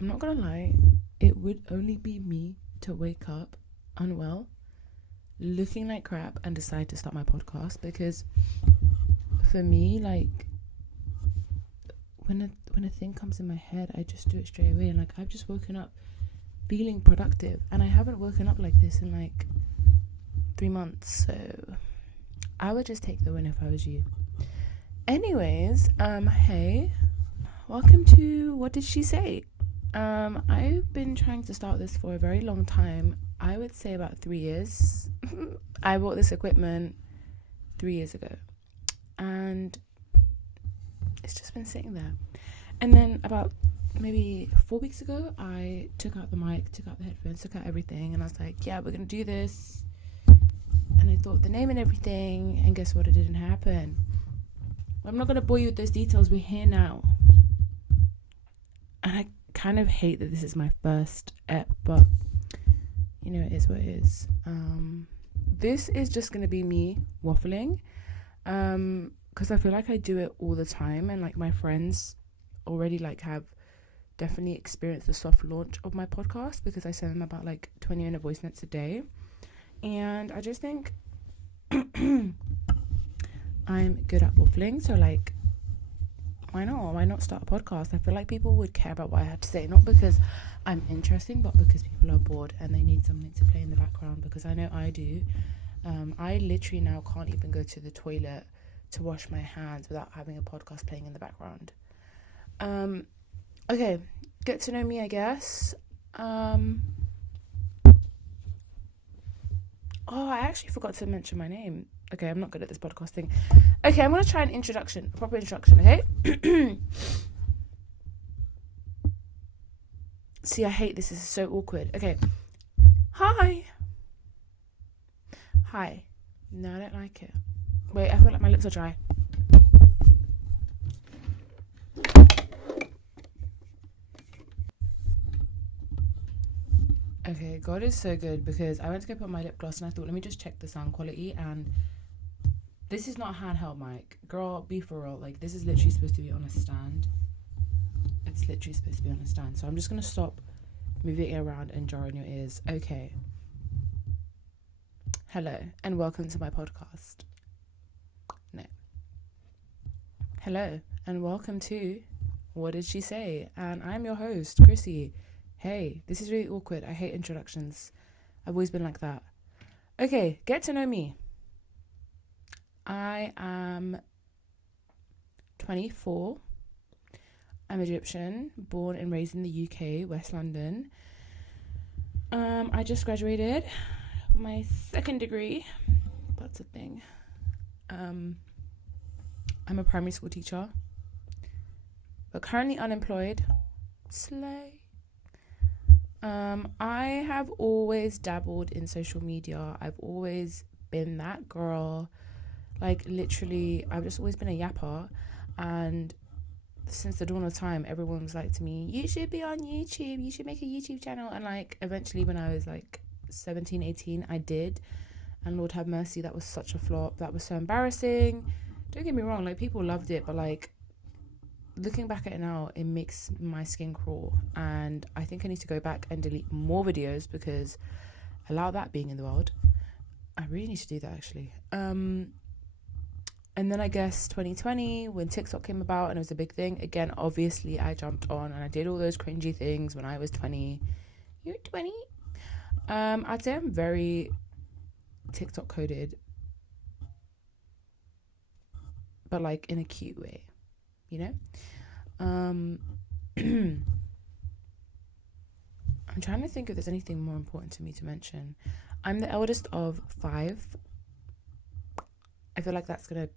I'm not gonna lie, it would only be me to wake up unwell, looking like crap, and decide to start my podcast. Because for me, like, when a thing comes in my head, I just do it straight away. And like, I've just woken up feeling productive, and I haven't woken up like this in like 3 months. So I would just take the win if I was you. Anyways, hey, welcome to What Did She Say? I've been trying to start this for a very long time. I would say about 3 years. I bought this equipment 3 years ago, and it's just been sitting there. And then about maybe 4 weeks ago, I took out the mic, took out the headphones, took out everything, and I was like, yeah, we're gonna do this. And I thought the name and everything, and guess what? It didn't happen. I'm not gonna bore you with those details. We're here now, and I kind of hate that this is my first ep, but you know, it is what it is. This is just gonna be me waffling, because I feel like I do it all the time, and like my friends already like have definitely experienced the soft launch of my podcast, because I send them about like 20-minute voice notes a day, and I just think I'm good at waffling. So like, why not start a podcast? I feel like people would care about what I had to say, not because I'm interesting, but because people are bored and they need something to play in the background, because I know I do. I literally now can't even go to the toilet to wash my hands without having a podcast playing in the background. Okay, get to know me, I guess. I actually forgot to mention my name. Okay, I'm not good at this podcast thing. Okay, I'm going to try a proper introduction, okay? See, I hate this. This is so awkward. Okay. Hi. No, I don't like it. Wait, I feel like my lips are dry. Okay, God is so good, because I went to go put on my lip gloss and I thought, let me just check the sound quality, and this is not a handheld mic. Girl, be for real. Like, this is literally supposed to be on a stand. It's literally supposed to be on a stand. So I'm just going to stop moving it around and jarring your ears. Okay. Hello, and welcome to my podcast. No. Hello, and welcome to What Did She Say? And I'm your host, Chrissy. Hey, this is really awkward. I hate introductions. I've always been like that. Okay, get to know me. I am 24. I'm Egyptian, born and raised in the UK, West London. I just graduated my second degree. That's a thing. I'm a primary school teacher, but currently unemployed. Slay. I have always dabbled in social media. I've always been that girl. Like, literally, I've just always been a yapper. And since the dawn of time, everyone was like to me, you should be on YouTube. You should make a YouTube channel. And, like, eventually when I was, like, 17, 18, I did. And Lord have mercy, that was such a flop. That was so embarrassing. Don't get me wrong. Like, people loved it. But, like, looking back at it now, it makes my skin crawl. And I think I need to go back and delete more videos, because allow that being in the world. I really need to do that, actually. And then I guess 2020, when TikTok came about and it was a big thing, again, obviously I jumped on and I did all those cringy things when I was 20. You're 20? I'd say I'm very TikTok coded, but like in a cute way, you know? I'm trying to think if there's anything more important to me to mention. I'm the eldest of 5. I feel like that's going to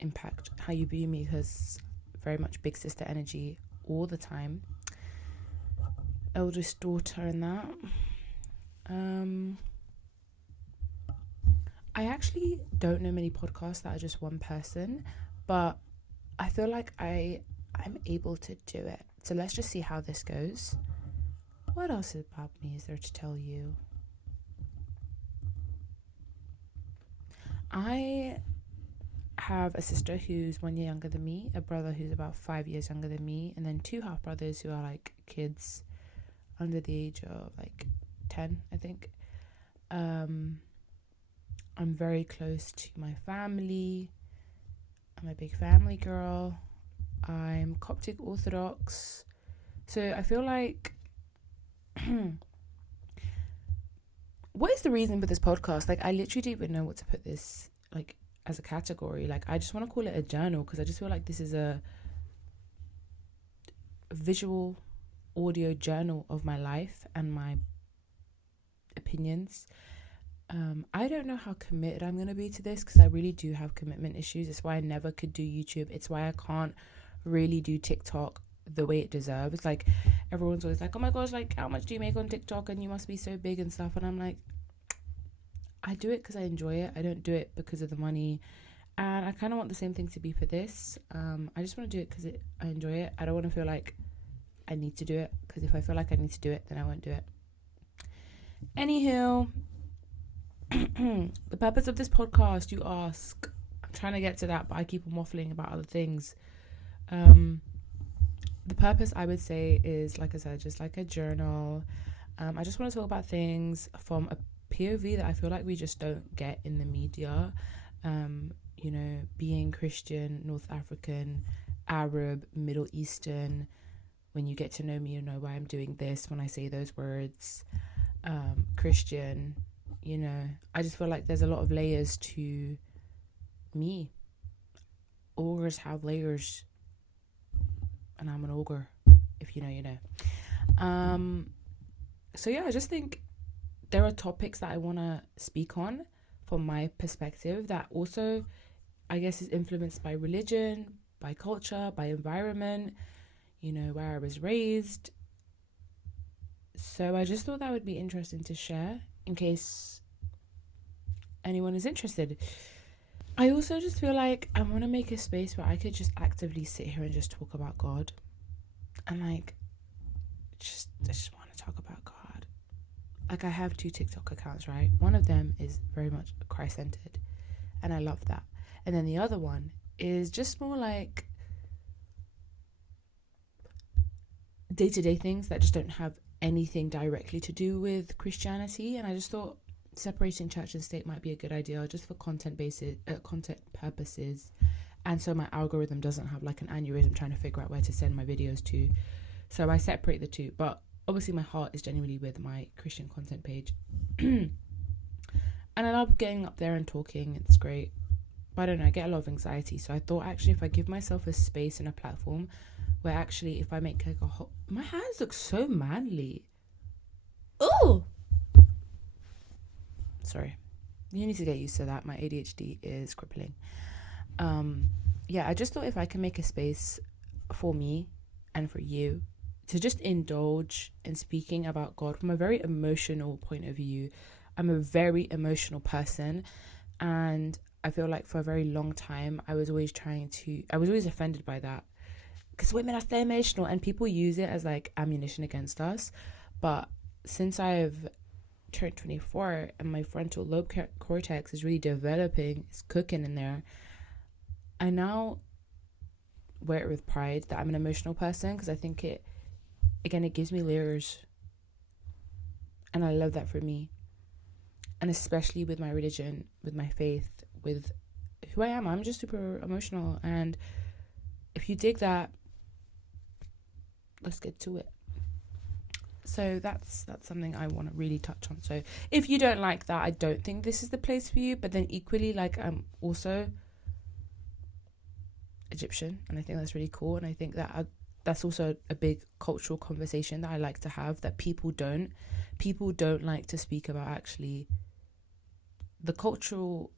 impact how you view me, because very much big sister energy all the time. Eldest daughter and that. I actually don't know many podcasts that are just one person, but I feel like I'm able to do it. So let's just see how this goes. What else about me is there to tell you? I have a sister who's 1 year younger than me, a brother who's about 5 years younger than me, and then 2 half brothers who are like kids under the age of like 10, I think. I'm very close to my family. I'm a big family girl. I'm Coptic Orthodox. So I feel like what is the reason for this podcast? Like, I literally don't even know what to put this like as a category. Like, I just want to call it a journal because I just feel like this is a visual audio journal of my life and my opinions. I don't know how committed I'm going to be to this because I really do have commitment issues. It's why I never could do YouTube. It's why I can't really do TikTok the way it deserves. Like, everyone's always like, oh my gosh, like, how much do you make on TikTok and you must be so big and stuff. And I'm like, I do it because I enjoy it. I don't do it because of the money. And I kind of want the same thing to be for this. I just want to do it because I enjoy it. I don't want to feel like I need to do it, because if I feel like I need to do it, then I won't do it. Anywho, the purpose of this podcast, you ask. I'm trying to get to that, but I keep on waffling about other things. The purpose, I would say, is, like I said, just like a journal. I just want to talk about things from a POV that I feel like we just don't get in the media. You know, being Christian, North African, Arab, Middle Eastern. When you get to know me, you know why I'm doing this when I say those words. Christian, you know, I just feel like there's a lot of layers to me. Ogres have layers, and I'm an ogre. If you know, you know. So yeah, I just think there are topics that I want to speak on from my perspective that also, I guess, is influenced by religion, by culture, by environment, you know, where I was raised. So I just thought that would be interesting to share in case anyone is interested. I also just feel like I want to make a space where I could just actively sit here and just talk about God. And like, I just want to talk about God. Like, I have 2 TikTok accounts, right? One of them is very much Christ-centered, and I love that. And then the other one is just more like day-to-day things that just don't have anything directly to do with Christianity. And I just thought separating church and state might be a good idea just for content purposes. And so my algorithm doesn't have like an aneurysm trying to figure out where to send my videos to. So I separate the two. But obviously my heart is genuinely with my Christian content page. And I love getting up there and talking. It's great. But I don't know, I get a lot of anxiety. So I thought, actually, if I give myself a space and a platform where actually if I make like my hands look so manly. Oh, sorry. You need to get used to that. My ADHD is crippling. Yeah, I just thought if I can make a space for me and for you to just indulge in speaking about God from a very emotional point of view. I'm a very emotional person, and I feel like for a very long time I was always offended by that, because women are so emotional and people use it as like ammunition against us. But since I've turned 24 and my frontal lobe cortex is really developing, it's cooking in there, I now wear it with pride that I'm an emotional person, because I think it gives me layers, and I love that for me. And especially with my religion, with my faith, with who I am, I'm just super emotional. And if you dig that, let's get to it. So that's something I want to really touch on. So if you don't like that, I don't think this is the place for you. But then equally, like, I'm also Egyptian, and I think that's really cool. And I think that that's also a big cultural conversation that I like to have, that people don't like to speak about, actually, the cultural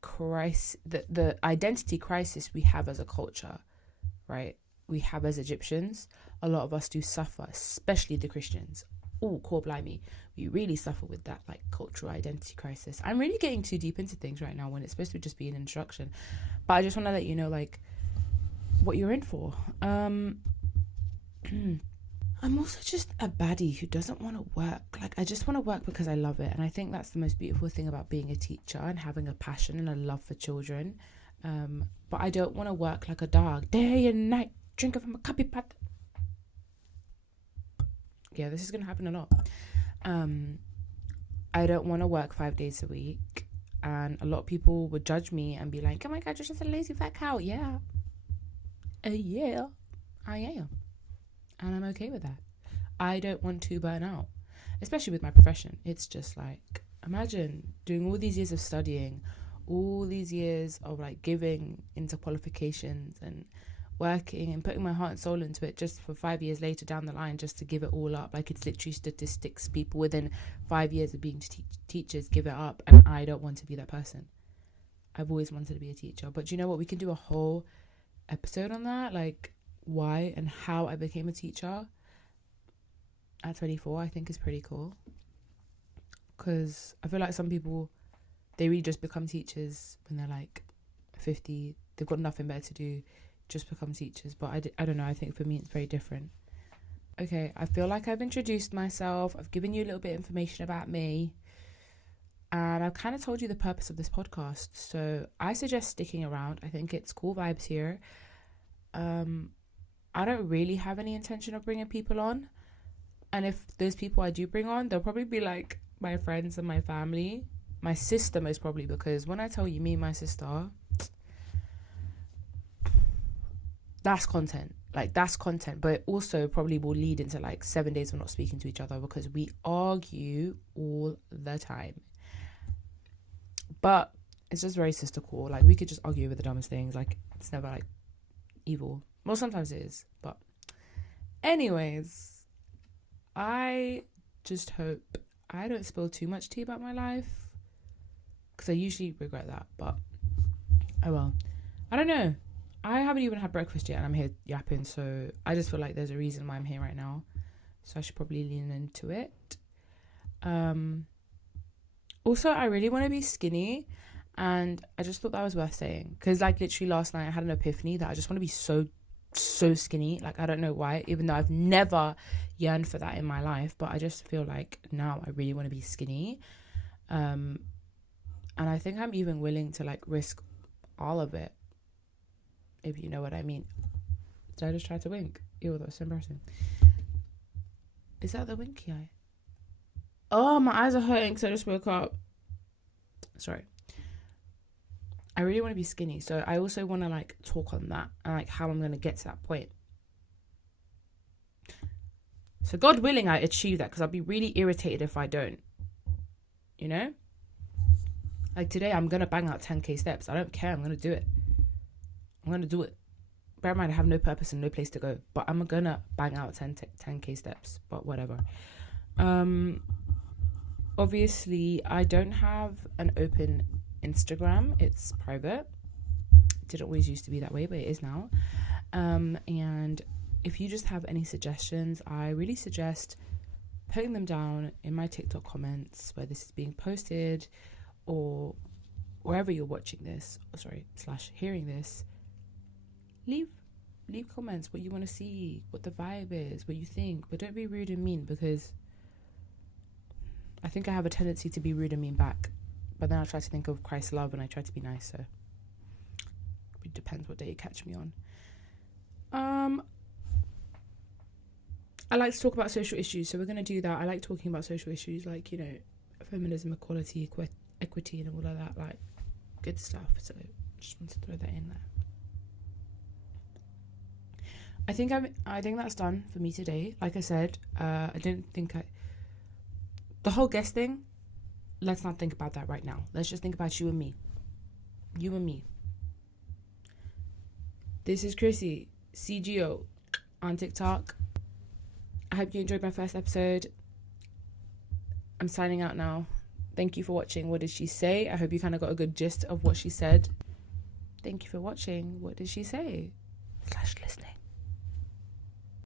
crisis, the identity crisis we have as a culture, right? We have as Egyptians. A lot of us do suffer, especially the Christians. Oh, core blimey, we really suffer with that, like, cultural identity crisis. I'm really getting too deep into things right now when it's supposed to just be an introduction, but I just want to let you know, like, what you're in for. I'm also just a baddie who doesn't want to work. Like, I just want to work because I love it. And I think that's the most beautiful thing about being a teacher and having a passion and a love for children. But I don't want to work like a dog day and night, drinking from a cuppy pot. yeah, this is going to happen a lot. I don't want to work 5 days a week. And a lot of people would judge me and be like, oh my God, you're just a lazy fat cow. Yeah. Yeah, I am. And I'm okay with that. I don't want to burn out, especially with my profession. It's just like, imagine doing all these years of studying, all these years of like giving into qualifications and working and putting my heart and soul into it, just for 5 years later down the line just to give it all up. Like, it's literally statistics. People within 5 years of being teachers give it up, and I don't want to be that person. I've always wanted to be a teacher. But do you know what? We can do a whole episode on that, like why and how I became a teacher at 24. I think is pretty cool, because I feel like some people, they really just become teachers when they're like 50. They've got nothing better to do, just become teachers. But I don't know, I think for me it's very different. Okay, I feel like I've introduced myself, I've given you a little bit of information about me, and I've kind of told you the purpose of this podcast. So I suggest sticking around. I think it's cool vibes here. I don't really have any intention of bringing people on, and if those people I do bring on, they'll probably be like my friends and my family. My sister most probably, because when I tell you, me and my sister, that's content. Like, that's content, but it also probably will lead into like 7 days of not speaking to each other, because we argue all the time. But it's just very sister cool. Like, we could just argue over the dumbest things. Like, it's never like evil. Well, sometimes it is, but anyways, I just hope I don't spill too much tea about my life, because I usually regret that. But oh well. I don't know. I haven't even had breakfast yet, and I'm here yapping, so I just feel like there's a reason why I'm here right now, so I should probably lean into it. Also, I really want to be skinny, and I just thought that was worth saying, because like literally last night I had an epiphany that I just want to be so skinny. Like, I don't know why, even though I've never yearned for that in my life, but I just feel like now I really want to be skinny. And I think I'm even willing to like risk all of it, if you know what I mean. Did I just try to wink? Ew, that was so embarrassing. Is that the winky eye? Oh, my eyes are hurting because I just woke up. Sorry. I really want to be skinny, so I also want to like talk on that and like how I'm going to get to that point. So God willing, I achieve that, because I'll be really irritated if I don't. You know? Like today, I'm going to bang out 10k steps. I don't care. I'm going to do it. I'm going to do it. Bear in mind, I have no purpose and no place to go, but I'm going to bang out 10k steps, but whatever. Obviously, I don't have an open Instagram. It's private. It didn't always used to be that way, but it is now. And if you just have any suggestions, I really suggest putting them down in my TikTok comments where this is being posted, or wherever you're watching this, / hearing this. Leave comments, what you want to see, what the vibe is, what you think, but don't be rude and mean, because I think I have a tendency to be rude and mean back, but then I try to think of Christ's love and I try to be nice, so it depends what day you catch me on. I like to talk about social issues, so we're going to do that. I like talking about social issues, like, you know, feminism, equality, equity and all of that, like good stuff, so just want to throw that in there. I think that's done for me today. Like I said, the whole guest thing, let's not think about that right now. Let's just think about you and me. You and me. This is Chrissy, cgeoo, on TikTok. I hope you enjoyed my first episode. I'm signing out now. Thank you for watching. What did she say? I hope you kind of got a good gist of what she said. Thank you for watching. What did she say? / listening.